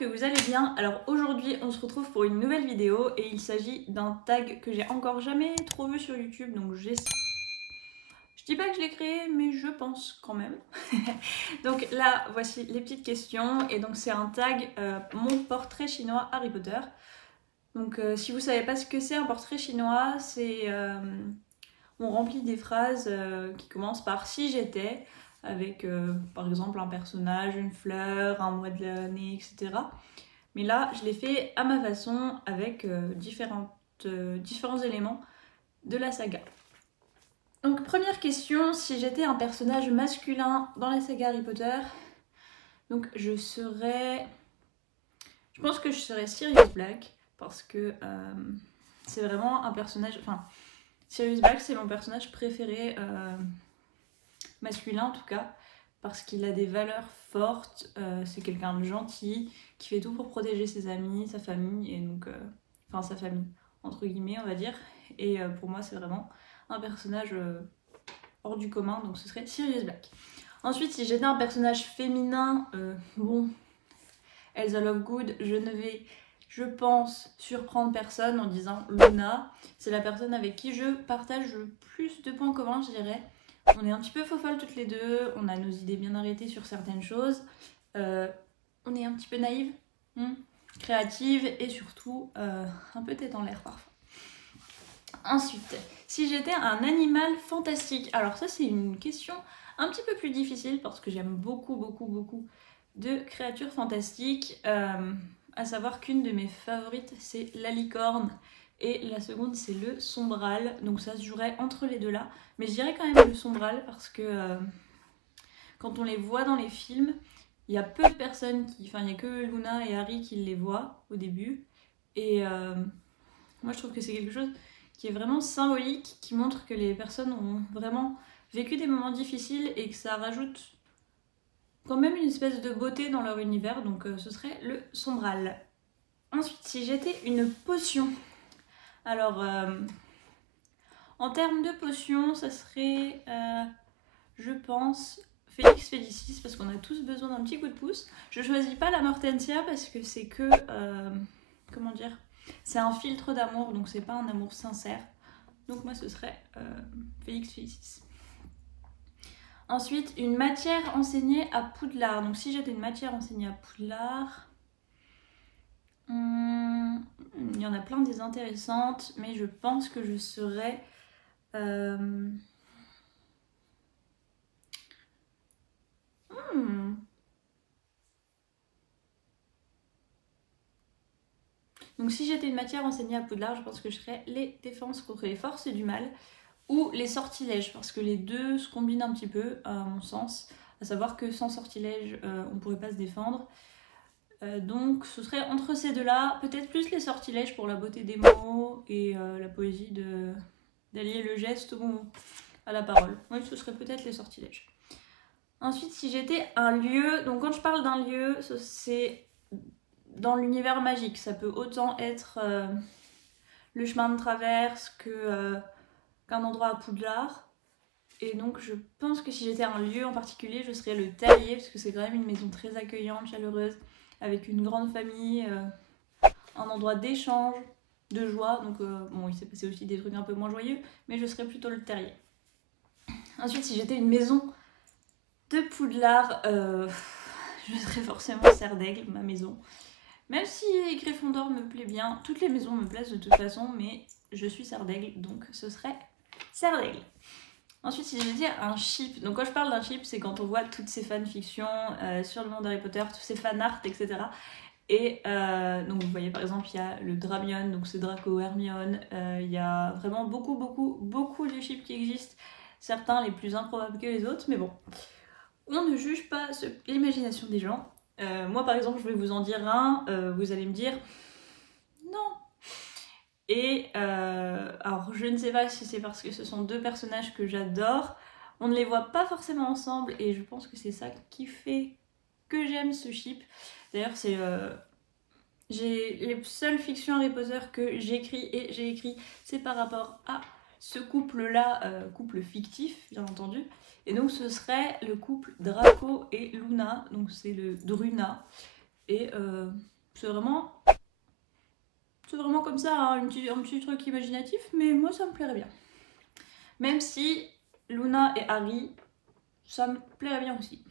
que vous allez bien. Alors aujourd'hui on se retrouve pour une nouvelle vidéo et il s'agit d'un tag que j'ai encore jamais trop vu sur YouTube, donc j'essaie. Je dis pas que je l'ai créé, mais je pense quand même. Donc là, voici les petites questions. Et donc c'est un tag mon portrait chinois Harry Potter. Donc si vous savez pas ce que c'est un portrait chinois, c'est on remplit des phrases qui commencent par si j'étais, avec par exemple un personnage, une fleur, un mois de l'année, etc. Mais là, je l'ai fait à ma façon avec différents éléments de la saga. Donc première question, si j'étais un personnage masculin dans la saga Harry Potter, donc je pense que je serais Sirius Black, parce que c'est vraiment un personnage... Enfin, Sirius Black, c'est mon personnage préféré, masculin en tout cas, parce qu'il a des valeurs fortes, c'est quelqu'un de gentil, qui fait tout pour protéger ses amis, sa famille, et donc... Enfin, sa famille, entre guillemets, on va dire. Et pour moi, c'est vraiment un personnage hors du commun, donc ce serait Sirius Black. Ensuite, si j'étais un personnage féminin, bon, Elsa Lovegood, je ne vais, je pense, surprendre personne en disant Luna. C'est la personne avec qui je partage le plus de points communs, je dirais. On est un petit peu faux-folles toutes les deux, on a nos idées bien arrêtées sur certaines choses. On est un petit peu naïve, créative et surtout un peu tête en l'air parfois. Ensuite, si j'étais un animal fantastique, alors ça c'est une question un petit peu plus difficile parce que j'aime beaucoup de créatures fantastiques, à savoir qu'une de mes favorites c'est la licorne et la seconde c'est le sombral, donc ça se jouerait entre les deux là, mais je dirais quand même le sombral parce que quand on les voit dans les films, il y a peu de personnes qui... Enfin, il n'y a que Luna et Harry qui les voient au début. Et moi, je trouve que c'est quelque chose qui est vraiment symbolique, qui montre que les personnes ont vraiment vécu des moments difficiles et que ça rajoute quand même une espèce de beauté dans leur univers. Donc, ce serait le sombral. Ensuite, si j'étais une potion... Alors, en termes de potion, ça serait, je pense... Félix Félicis, parce qu'on a tous besoin d'un petit coup de pouce. Je choisis pas la Mortensia parce que c'est que... comment dire, c'est un filtre d'amour, donc c'est pas un amour sincère. Donc moi ce serait Félix Félicis. Ensuite, une matière enseignée à Poudlard. Donc si j'étais une matière enseignée à Poudlard... il y en a plein des intéressantes, mais je pense que je serais... Donc si j'étais une matière enseignée à Poudlard, je pense que je serais les défenses contre les forces du mal ou les sortilèges, parce que les deux se combinent un petit peu, à mon sens, à savoir que sans sortilèges, on ne pourrait pas se défendre. Donc ce serait entre ces deux-là, peut-être plus les sortilèges pour la beauté des mots et la poésie d'allier le geste à la parole. Oui, ce serait peut-être les sortilèges. Ensuite, si j'étais un lieu, donc quand je parle d'un lieu, c'est dans l'univers magique. Ça peut autant être le chemin de traverse qu'un endroit à Poudlard. Et donc je pense que si j'étais un lieu en particulier, je serais le Terrier, parce que c'est quand même une maison très accueillante, chaleureuse, avec une grande famille, un endroit d'échange, de joie. Donc bon, il s'est passé aussi des trucs un peu moins joyeux, mais je serais plutôt le Terrier. Ensuite, si j'étais une maison de Poudlard, je serais forcément Serre d'Aigle, ma maison. Même si Gryffondor me plaît bien, toutes les maisons me plaisent de toute façon, mais je suis Serre d'Aigle, donc ce serait Serre d'Aigle. Ensuite, si je dis un ship, donc quand je parle d'un ship, c'est quand on voit toutes ces fanfictions sur le monde d'Harry Potter, tous ces fanarts, etc. Et donc vous voyez par exemple, il y a le Dramion, donc c'est Draco, Hermione, il y a vraiment beaucoup de ships qui existent, certains les plus improbables que les autres, mais bon, on ne juge pas l'imagination des gens. Moi par exemple, je vais vous en dire un, vous allez me dire non. Et alors je ne sais pas si c'est parce que ce sont deux personnages que j'adore, on ne les voit pas forcément ensemble et je pense que c'est ça qui fait que j'aime ce ship. D'ailleurs c'est les seules fictions Harry Potter que j'ai écrit, c'est par rapport à ce couple là, couple fictif bien entendu. Et donc ce serait le couple Draco et Luna, donc c'est le Druna. Et C'est vraiment comme ça, hein, un petit truc imaginatif, mais moi ça me plairait bien. Même si Luna et Harry, ça me plairait bien aussi.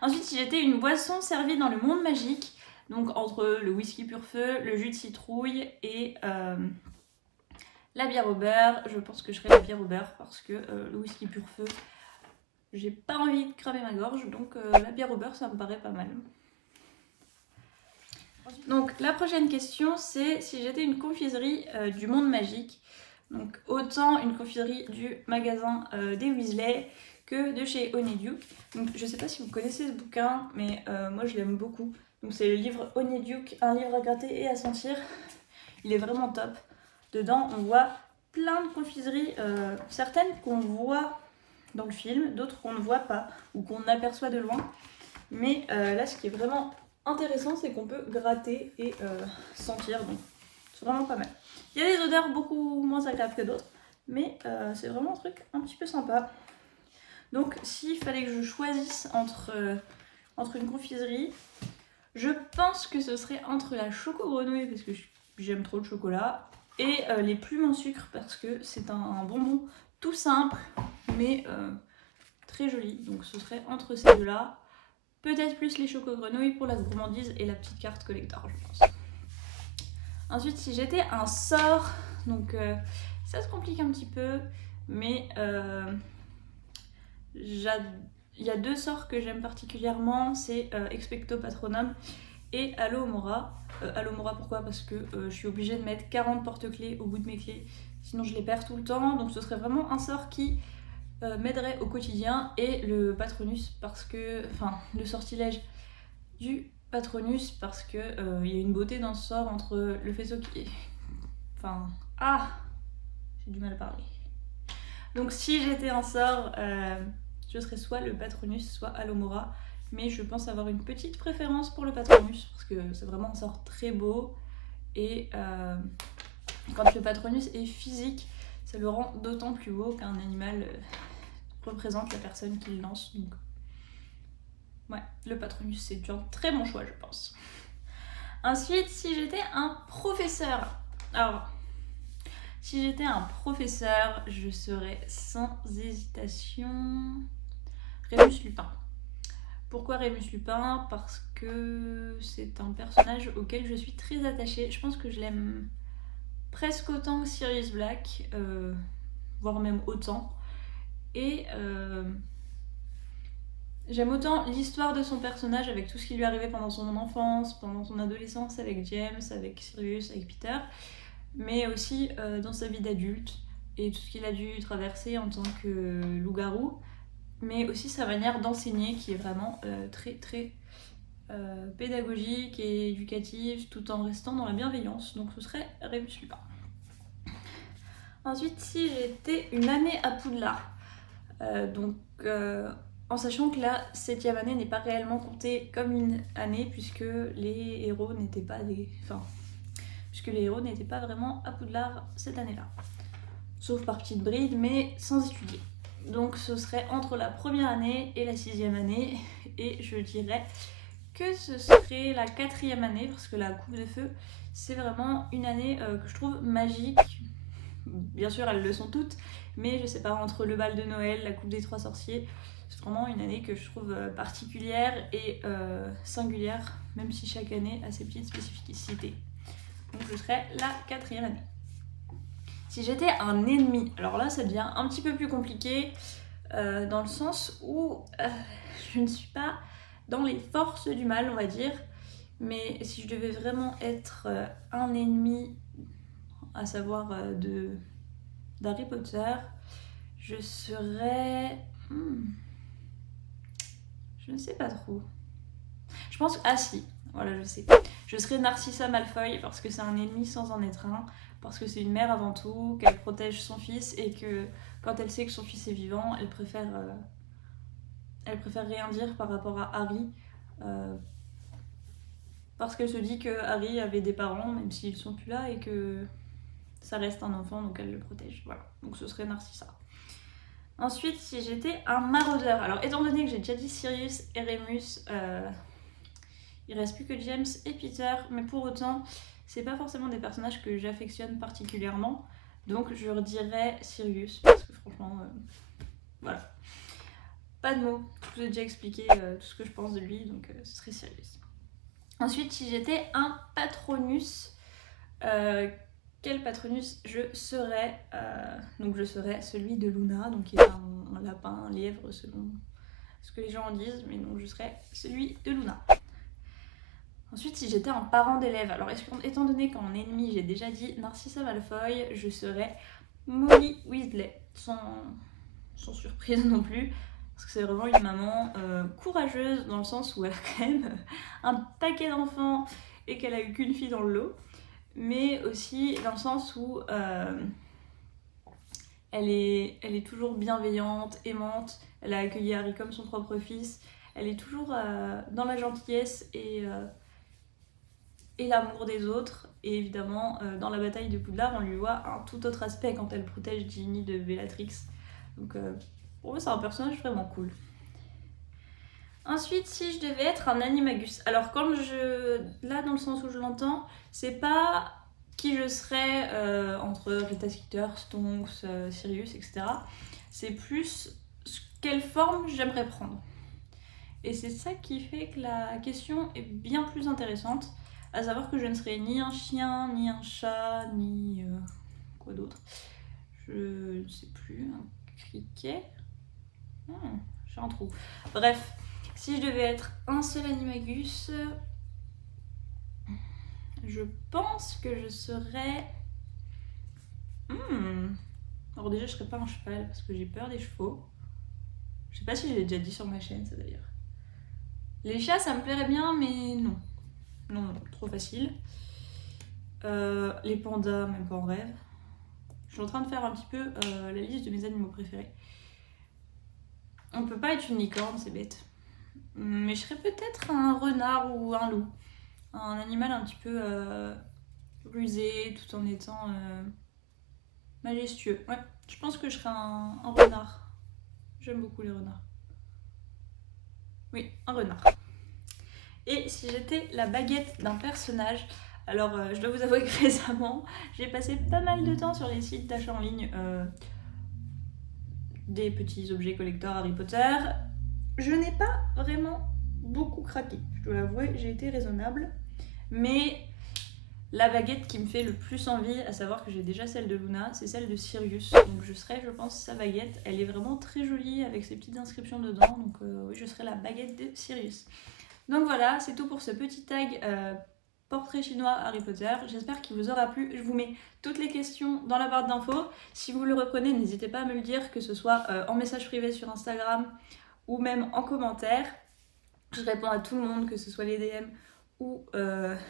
Ensuite, si j'étais une boisson servie dans le monde magique, donc entre le whisky pur feu, le jus de citrouille et la bière au beurre, je pense que je ferais la bière au beurre parce que le whisky pur feu, j'ai pas envie de cramer ma gorge, donc la bière au beurre, ça me paraît pas mal. Donc la prochaine question, c'est si j'étais une confiserie du monde magique, donc autant une confiserie du magasin des Weasley que de chez Honeyduke. Donc je sais pas si vous connaissez ce bouquin, mais moi je l'aime beaucoup. Donc c'est le livre Honeyduke, un livre à gratter et à sentir. Il est vraiment top. Dedans on voit plein de confiseries, certaines qu'on voit dans le film, d'autres qu'on ne voit pas ou qu'on aperçoit de loin. Mais là ce qui est vraiment intéressant, c'est qu'on peut gratter et sentir, donc c'est vraiment pas mal. Il y a des odeurs beaucoup moins agréables que d'autres, mais c'est vraiment un truc un petit peu sympa. Donc s'il fallait que je choisisse entre une confiserie, je pense que ce serait entre la choco-grenouille, parce que j'aime trop le chocolat, et les plumes en sucre, parce que c'est un bonbon tout simple, mais très joli. Donc ce serait entre ces deux-là. Peut-être plus les choco-grenouilles pour la gourmandise et la petite carte collector, je pense. Ensuite, si j'étais un sort, donc ça se complique un petit peu, mais il y a deux sorts que j'aime particulièrement, c'est Expecto Patronum et Alohomora. Alohomora, pourquoi? Parce que je suis obligée de mettre 40 porte-clés au bout de mes clés, sinon je les perds tout le temps, donc ce serait vraiment un sort qui m'aiderait au quotidien, et le Patronus parce que, enfin le sortilège du Patronus parce que il y a une beauté dans ce sort entre le faisceau qui est, enfin j'ai du mal à parler. Donc si j'étais un sort, je serais soit le Patronus soit Alohomora, mais je pense avoir une petite préférence pour le Patronus parce que c'est vraiment un sort très beau, et quand le Patronus est physique, ça le rend d'autant plus beau qu'un animal représente la personne qui le lance. Donc ouais, le Patronus c'est un très bon choix, je pense. Ensuite, si j'étais un professeur, alors si j'étais un professeur, je serais sans hésitation Rémus Lupin. Pourquoi Rémus Lupin? Parce que c'est un personnage auquel je suis très attachée. Je pense que je l'aime presque autant que Sirius Black, voire même autant. Et j'aime autant l'histoire de son personnage avec tout ce qui lui arrivait pendant son enfance, pendant son adolescence avec James, avec Sirius, avec Peter, mais aussi dans sa vie d'adulte et tout ce qu'il a dû traverser en tant que loup-garou, mais aussi sa manière d'enseigner qui est vraiment très pédagogique et éducative tout en restant dans la bienveillance. Donc ce serait Rémus Lupin. Ensuite, si j'étais une année à Poudlard, en sachant que la 7e année n'est pas réellement comptée comme une année puisque les héros n'étaient pas vraiment à Poudlard cette année-là, sauf par petite bride, mais sans étudier. Donc ce serait entre la première année et la 6e année, et je dirais que ce serait la 4e année parce que la coupe de feu c'est vraiment une année que je trouve magique. Bien sûr elles le sont toutes, mais je sais pas, entre le bal de Noël, la coupe des 3 sorciers, c'est vraiment une année que je trouve particulière et singulière, même si chaque année a ses petites spécificités. Donc je serais la 4e année. Si j'étais un ennemi, alors là ça devient un petit peu plus compliqué, dans le sens où je ne suis pas dans les forces du mal, on va dire, mais si je devais vraiment être un ennemi, à savoir d'Harry Potter, je serais... je ne sais pas trop. Je pense... Ah si, voilà, je sais. Je serais Narcissa Malfoy parce que c'est un ennemi sans en être un, parce que c'est une mère avant tout, qu'elle protège son fils et que quand elle sait que son fils est vivant, elle préfère rien dire par rapport à Harry, parce qu'elle se dit que Harry avait des parents même s'ils sont plus là et que ça reste un enfant, donc elle le protège. Voilà, donc ce serait Narcissa. Ensuite, si j'étais un maraudeur, alors étant donné que j'ai déjà dit Sirius et Rémus, Il reste plus que James et Peter, mais pour autant, c'est pas forcément des personnages que j'affectionne particulièrement. Donc je redirais Sirius, parce que franchement, voilà. Pas de mots, je vous ai déjà expliqué tout ce que je pense de lui, donc ce serait Sirius. Ensuite, si j'étais un Patronus, quel Patronus je serais? Donc je serais celui de Luna, donc qui est un lapin, un lièvre selon ce que les gens en disent, mais donc je serais celui de Luna. Ensuite, si j'étais un parent d'élève, alors étant donné qu'en ennemi j'ai déjà dit Narcissa Malfoy, je serais Molly Weasley, sans surprise non plus, parce que c'est vraiment une maman courageuse dans le sens où elle a quand même un paquet d'enfants et qu'elle a eu qu'une fille dans le lot, mais aussi dans le sens où elle est toujours bienveillante, aimante, elle a accueilli Harry comme son propre fils, elle est toujours dans la gentillesse et l'amour des autres. Et évidemment, dans la bataille de Poudlard, on lui voit un tout autre aspect quand elle protège Ginny de Bellatrix. Donc pour moi, c'est un personnage vraiment cool. Ensuite, si je devais être un animagus, alors là dans le sens où je l'entends, c'est pas qui je serais entre Rita Skeeter, Stonks, Sirius, etc. C'est plus quelle forme j'aimerais prendre. Et c'est ça qui fait que la question est bien plus intéressante, à savoir que je ne serais ni un chien, ni un chat, ni quoi d'autre. Je ne sais plus, un criquet. J'ai un trou. Bref, si je devais être un seul animagus, je pense que je serais... Alors déjà, je serais pas un cheval parce que j'ai peur des chevaux. Je sais pas si je l'ai déjà dit sur ma chaîne, ça d'ailleurs. Les chats, ça me plairait bien, mais non. Non, trop facile. Les pandas, même pas en rêve. Je suis en train de faire un petit peu la liste de mes animaux préférés. On peut pas être une licorne, c'est bête. Mais je serais peut-être un renard ou un loup. Un animal un petit peu rusé, tout en étant majestueux. Ouais, je pense que je serais un renard. J'aime beaucoup les renards. Oui, un renard. Et si j'étais la baguette d'un personnage, alors je dois vous avouer que récemment, j'ai passé pas mal de temps sur les sites d'achat en ligne des petits objets collector Harry Potter. Je n'ai pas vraiment beaucoup craqué, je dois l'avouer, j'ai été raisonnable. Mais la baguette qui me fait le plus envie, à savoir que j'ai déjà celle de Luna, c'est celle de Sirius. Donc je serai, je pense, sa baguette. Elle est vraiment très jolie avec ses petites inscriptions dedans. Donc oui, je serai la baguette de Sirius. Donc voilà, c'est tout pour ce petit tag portrait chinois Harry Potter. J'espère qu'il vous aura plu. Je vous mets toutes les questions dans la barre d'infos. Si vous le reprenez, n'hésitez pas à me le dire, que ce soit en message privé sur Instagram ou même en commentaire. Je réponds à tout le monde, que ce soit les DM ou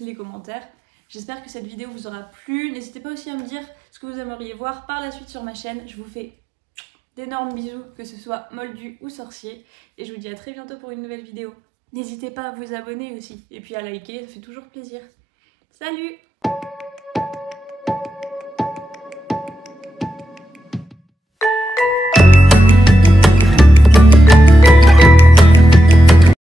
les commentaires. J'espère que cette vidéo vous aura plu. N'hésitez pas aussi à me dire ce que vous aimeriez voir par la suite sur ma chaîne. Je vous fais d'énormes bisous, que ce soit moldu ou sorcier. Et je vous dis à très bientôt pour une nouvelle vidéo. N'hésitez pas à vous abonner aussi. Et puis à liker, ça fait toujours plaisir. Salut!